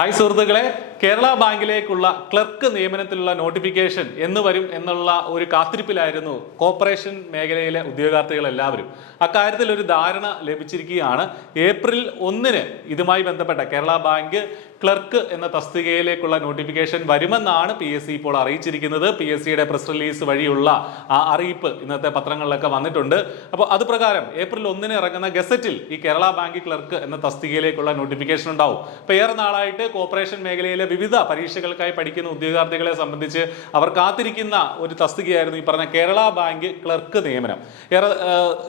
Hi സുഹൃത്തുക്കളെ, Kerala ബാങ്കിലേക്കുള്ള clerk നിയമനത്തിലുള്ള notification എന്ന് വരും എന്നുള്ള ഒരു കാത്തിരിപ്പിലായിരുന്നു കോർപ്പറേഷൻ മേഖലയിലെ ഉദ്യോഗാർത്ഥികൾ എല്ലാവരും. അക്കാര്യത്തിൽ ഒരു ധാരണ ലഭിച്ചിരിക്കുകയാണ്. ഏപ്രിൽ 1-ന് ഇതുമായി ബന്ധപ്പെട്ട കേരള ബാങ്ക് ക്ലർക്ക് എന്ന തസ്തികയിലേക്കുള്ള നോട്ടിഫിക്കേഷൻ വരുമെന്നാണ് PSC ഇപ്പോൾ അറിയിച്ചിരിക്കുന്നത്. PSCയുടെ പ്രസ് റിലീസ് വഴിയുള്ള ആ അറിയിപ്പ് ഇന്നത്തെ പത്രങ്ങളിലൊക്കെ വന്നിട്ടുണ്ട്. അപ്പോൾ അത് പ്രകാരം ഏപ്രിൽ 1-ന് ഇറങ്ങുന്ന ഗസറ്റിൽ ഈ കേരള ബാങ്ക് ക്ലർക്ക് എന്ന തസ്തികയിലേക്കുള്ള നോട്ടിഫിക്കേഷൻ ഉണ്ടാവും. അപ്പോൾ ഏറെ നാളായിട്ട് കോർപ്പറേഷൻ മേഖലയിലെ വിവിധ പരീക്ഷകൾക്കായി പഠിക്കുന്ന ഉദ്യോഗാർത്ഥികളെ സംബന്ധിച്ച് അവർ കാത്തിരിക്കുന്ന ഒരു തസ്തികയായിരുന്നു ഈ പറഞ്ഞ കേരള ബാങ്ക് ക്ലർക്ക് നിയമനം.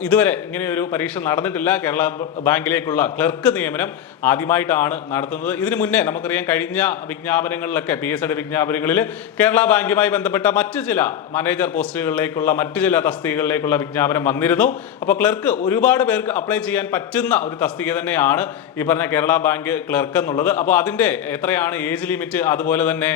ഇതുവരെ ഇങ്ങനെ ഒരു പരീക്ഷ നടന്നിട്ടില്ല. കേരള ബാങ്കിലേക്കുള്ള ക്ലർക്ക് നിയമനം ആദ്യമായിട്ടാണ് നടത്തുന്നത്. ഇതിനു മുന്നേ നമുക്കറിയാം, കഴിഞ്ഞ വിജ്ഞാപനങ്ങളിലൊക്കെ PSCയുടെ വിജ്ഞാപനങ്ങളിൽ കേരള ബാങ്കുമായി ബന്ധപ്പെട്ട മറ്റു ചില മാനേജർ പോസ്റ്റുകളിലേക്കുള്ള മറ്റു ചില തസ്തികകളിലേക്കുള്ള വിജ്ഞാപനം വന്നിരുന്നു. അപ്പോൾ ക്ലർക്ക് ഒരുപാട് പേർക്ക് അപ്ലൈ ചെയ്യാൻ പറ്റുന്ന ഒരു തസ്തിക തന്നെയാണ് ഈ പറഞ്ഞ കേരള ബാങ്ക് ക്ലർക്ക് എന്നുള്ളത്. അപ്പോൾ അതിൻ്റെ എത്രയാണ് ഏജ് ലിമിറ്റ്, അതുപോലെ തന്നെ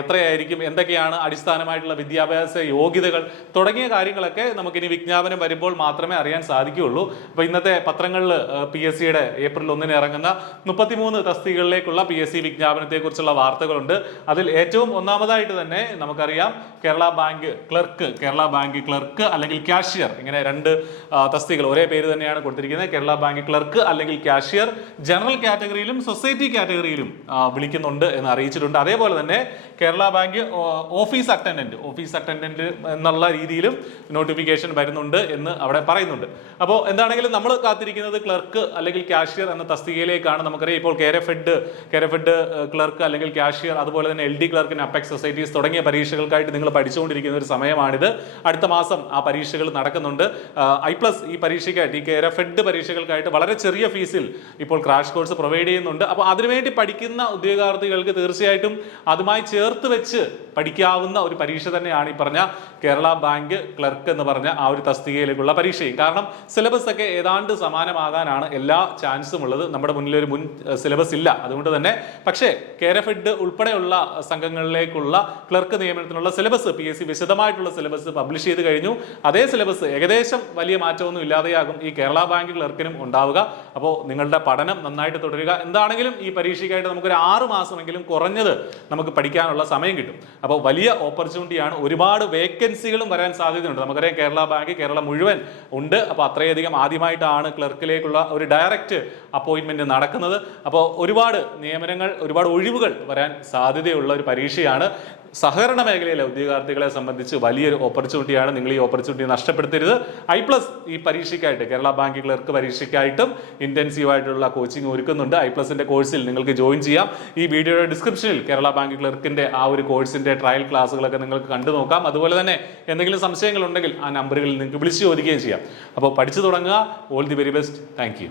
എത്രയായിരിക്കും, എന്തൊക്കെയാണ് അടിസ്ഥാനമായിട്ടുള്ള വിദ്യാഭ്യാസ യോഗ്യതകൾ തുടങ്ങിയ കാര്യങ്ങളൊക്കെ നമുക്കിനി വിജ്ഞാപനം വരുമ്പോൾ മാത്രമേ അറിയാൻ സാധിക്കുകയുള്ളൂ. അപ്പോൾ ഇന്നത്തെ പത്രങ്ങളിൽ PSCയുടെ ഏപ്രിൽ 1-ന് ഇറങ്ങുന്ന 33 തസ്തികകളിലേക്കുള്ള PSC വിജ്ഞാപനത്തെക്കുറിച്ചുള്ള വാർത്തകളുണ്ട്. അതിൽ ഏറ്റവും ഒന്നാമതായിട്ട് തന്നെ നമുക്കറിയാം കേരള ബാങ്ക് ക്ലർക്ക് അല്ലെങ്കിൽ കാഷ്യർ, ഇങ്ങനെ രണ്ട് തസ്തികൾ ഒരേ പേര് തന്നെയാണ് കൊടുത്തിരിക്കുന്നത്. കേരള ബാങ്ക് ക്ലർക്ക് അല്ലെങ്കിൽ കാഷ്യർ ജനറൽ കാറ്റഗറിയിലും സൊസൈറ്റി കാറ്റഗറിയിലും വിളിക്കുന്നുണ്ട് എന്ന് അറിയിച്ചിട്ടുണ്ട്. അതേപോലെ തന്നെ കേരള ബാങ്ക് ഓഫീസ് അറ്റൻഡന്റ് എന്നുള്ള രീതിയിലും നോട്ടിഫിക്കേഷൻ വരുന്നുണ്ട് എന്ന് അവിടെ പറയുന്നുണ്ട്. അപ്പോൾ എന്താണെങ്കിലും നമ്മൾ കാത്തിരിക്കുന്നത് ക്ലർക്ക് അല്ലെങ്കിൽ കാഷ്യർ എന്ന തസ്തികയിലേക്കാണ്. നമുക്കറിയാം ഇപ്പോൾ കേരഫെഡ് ക്ലർക്ക് അല്ലെങ്കിൽ കാഷ്യർ, അതുപോലെ തന്നെ LD ക്ലർക്കിന് അപ്പെക്സ് സൊസൈറ്റീസ് തുടങ്ങിയ പരീക്ഷകൾക്കായിട്ട് നിങ്ങൾ പഠിച്ചുകൊണ്ടിരിക്കുന്ന ഒരു സമയമാണിത്. അടുത്ത മാസം ആ പരീക്ഷകൾ നടക്കുന്നുണ്ട്. I+ ഈ പരീക്ഷയ്ക്കായിട്ട്, ഈ കേരഫെഡ് പരീക്ഷകൾക്കായിട്ട് വളരെ ചെറിയ ഫീസിൽ ഇപ്പോൾ ക്രാഷ് കോഴ്സ് പ്രൊവൈഡ് ചെയ്യുന്നുണ്ട്. അപ്പോൾ അതിനുവേണ്ടി പഠിക്കുന്ന ഉദ്യോഗാർത്ഥികൾക്ക് തീർച്ചയായിട്ടും അതുമായി ചേർത്ത് വെച്ച് പഠിക്കാവുന്ന ഒരു പരീക്ഷ തന്നെയാണ് ഈ പറഞ്ഞ കേരള ബാങ്ക് ക്ലർക്ക് എന്ന് പറഞ്ഞ ആ ഒരു തസ്തികയിലേക്കുള്ള പരീക്ഷയും. കാരണം സിലബസ് ഒക്കെ ഏതാണ്ട് സമാനമാകാനാണ് എല്ലാ ചാൻസും ഉള്ളത്. നമ്മുടെ മുന്നിൽ ഒരു മുൻ സിലബസ് ഇല്ല, അതുകൊണ്ട് തന്നെ. പക്ഷേ കേരഫെഡ് ഉൾപ്പെടെയുള്ള സംഘങ്ങളിലേക്കുള്ള ക്ലർക്ക് നിയമനത്തിനുള്ള സിലബസ് PSC വിശദമായിട്ടുള്ള സിലബസ് പബ്ലിഷ് ചെയ്ത് കഴിഞ്ഞു. അതേ സിലബസ് ഏകദേശം വലിയ മാറ്റമൊന്നും ഇല്ലാതെയാകും ഈ കേരള ബാങ്ക് ക്ലർക്കിനും ഉണ്ടാവുക. അപ്പോൾ നിങ്ങളുടെ പഠനം നന്നായിട്ട് തുടരുക. എന്താണെങ്കിലും ഈ പരീക്ഷയ്ക്കായിട്ട് നമുക്കൊരു 6 മാസമെങ്കിലും കുറഞ്ഞത് നമുക്ക് പഠിക്കാനുള്ള സമയം കിട്ടും. അപ്പോൾ വലിയ ഓപ്പർച്യൂണിറ്റിയാണ്. ഒരുപാട് വേക്കൻസികളും വരാൻ സാധ്യതയുണ്ട്. നമുക്കറിയാം കേരളം മുഴുവൻ ഉണ്ട്. അപ്പോൾ അത്രയധികം ആദ്യമായിട്ടാണ് ക്ലർക്കിലേക്കുള്ള ഒരു ഡയറക്റ്റ് അപ്പോയിന്റ്മെന്റ് നടക്കുന്നത്. അപ്പോൾ ഒരുപാട് നിയമനങ്ങൾ, ഒരുപാട് ഒഴിവുകൾ വരാൻ സാധ്യതയുള്ള ഒരു പരീക്ഷയാണ്. സഹകരണ മേഖലയിലെ ഉദ്യോഗാർത്ഥികളെ സംബന്ധിച്ച് വലിയൊരു ഓപ്പർച്യൂണിറ്റിയാണ്. നിങ്ങൾ ഈ ഓപ്പർച്യൂണിറ്റി നഷ്ടപ്പെടുത്തരുത്. I+ ഈ പരീക്ഷയ്ക്കായിട്ട്, കേരള ബാങ്ക് ക്ലർക്ക് പരീക്ഷയ്ക്കായിട്ടും ഇന്റൻസീവായിട്ടുള്ള കോച്ചിങ് ഒരുക്കുന്നുണ്ട്. I+ന്റെ കോഴ്സിൽ നിങ്ങൾക്ക് ജോയിൻ ചെയ്യാം. ഈ വീഡിയോയുടെ ഡിസ്ക്രിപ്ഷനിൽ കേരള ബാങ്ക് ക്ലർക്കിന്റെ ആ ഒരു കോഴ്സിന്റെ ട്രയൽ ക്ലാസ്സുകളൊക്കെ നിങ്ങൾക്ക് കണ്ടു നോക്കാം. അതുപോലെ തന്നെ എന്തെങ്കിലും സംശയങ്ങൾ ഉണ്ടെങ്കിൽ ആ നമ്പറുകളിൽ നിങ്ങൾക്ക് വിളിച്ചു ചോദിക്കുകയും ചെയ്യാം. അപ്പോൾ പഠിച്ചു തുടങ്ങുക. All the very best. Thank you.